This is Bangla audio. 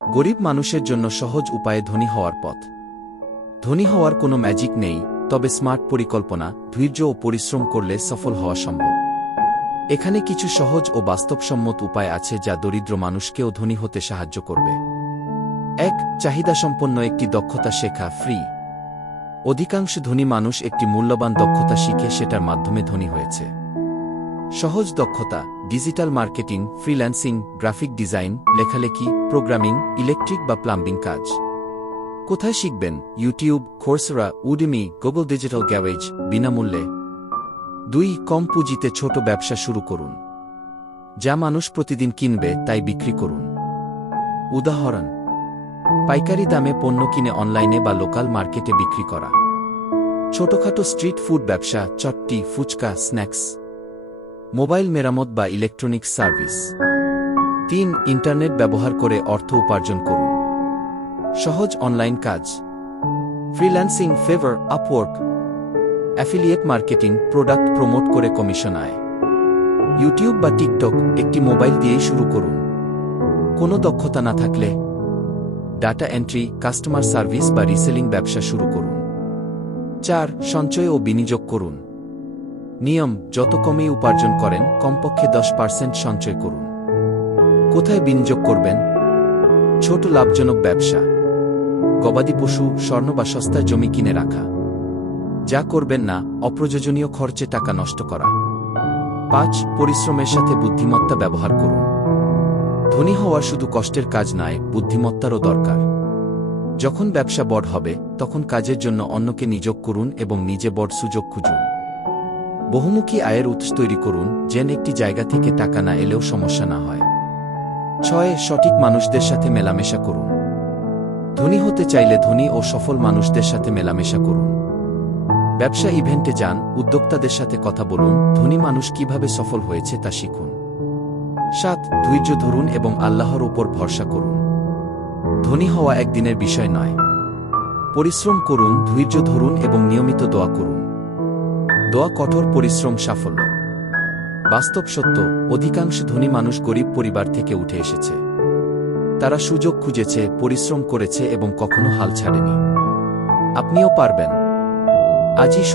গরিব মানুষের জন্য সহজ উপায়ে ধনী হওয়ার পথ। ধনী হওয়ার কোনো ম্যাজিক নেই, তবে স্মার্ট পরিকল্পনা, ধৈর্য ও পরিশ্রম করলে সফল হওয়া সম্ভব। এখানে কিছু সহজ ও বাস্তবসম্মত উপায় আছে যা দরিদ্র মানুষকেও ধনী হতে সাহায্য করবে। ১. চাহিদাসম্পন্ন একটি দক্ষতা শেখা ফ্রি। অধিকাংশ ধনী মানুষ একটি মূল্যবান দক্ষতা শিখে সেটার মাধ্যমে ধনী হয়েছে। সহজ দক্ষতা: digital marketing, freelancing, graphic design, লেখালেখি, প্রোগ্রামিং, ইলেকট্রিক বা প্লাম্বিং কাজ। কোথায় শিখবেন? YouTube, Coursera, Udemy, Google digital garage, বিনামূল্যে। ২. কম পুঁজিতে ছোট ব্যবসা শুরু করুন। যা মানুষ প্রতিদিন কিনবে তাই বিক্রি করুন। উদাহরণ: পাইকারি দামে পণ্য কিনে অনলাইনে বা লোকাল মার্কেটে বিক্রি করা। ছোটখাটো স্ট্রিট ফুড ব্যবসা, চট্টি, ফুচকা, স্ন্যাক্স। মোবাইল মেরামত বা ইলেকট্রনিক্স সার্ভিস। ৩. ইন্টারনেট ব্যবহার করে অর্থ উপার্জন করুন। সহজ অনলাইন কাজ, freelancing, Fiverr, Upwork. Affiliate marketing, product promote করে কমিশন আয়। ইউটিউব বা টিকটক, একটি মোবাইল দিয়েই শুরু করুন। কোনো দক্ষতা না থাকলে ডাটা এন্ট্রি, কাস্টমার সার্ভিস বা রিসেলিং ব্যবসা শুরু করুন। ৪. সঞ্চয় ও বিনিয়োগ করুন। নিয়ম: যত কমই উপার্জন করেন কমপক্ষে 10% সঞ্চয় করুন। কোথায় বিনিয়োগ করবেন? ছোট লাভজনক ব্যবসা, গবাদি পশু, স্বর্ণ বা সস্তা জমি কিনে রাখা। যা করবেন না: অপ্রয়োজনীয় খরচে টাকা নষ্ট করা। ৫. পরিশ্রমের সাথে বুদ্ধিমত্তা ব্যবহার করুন। ধনী হওয়া শুধু কষ্টের কাজ নয়, বুদ্ধিমত্তারও দরকার। যখন ব্যবসা বড় হবে তখন কাজের জন্য অন্যকে নিয়োগ করুন এবং নিজে বড় সুযোগ খুঁজুন। বহুমুখী আয়ের উৎস তৈরি করুন, যেন একটি জায়গা থেকে টাকা না এলেও সমস্যা না হয়। ৬. সঠিক মানুষদের সাথে মেলামেশা করুন। ধনী হতে চাইলে ধনী ও সফল মানুষদের সাথে মেলামেশা করুন। ব্যবসা ইভেন্টে যান, উদ্যোক্তাদের সাথে কথা বলুন, ধনী মানুষ কিভাবে সফল হয়েছে তা শিখুন। ৭. ধৈর্য ধরুন এবং আল্লাহর উপর ভরসা করুন। ধনী হওয়া একদিনের বিষয় নয়। পরিশ্রম করুন, ধৈর্য ধরুন এবং নিয়মিত দোয়া করুন। দোয়া, কঠোর পরিশ্রম, সাফল্য। বাস্তব সত্য: অধিকাংশ ধনী মানুষ গরিব পরিবার থেকে উঠে এসেছে। তারা সুযোগ খুঁজেছে, পরিশ্রম করেছে এবং কখনো হাল ছাড়েনি। আপনিও পারবেন। আজই শুরু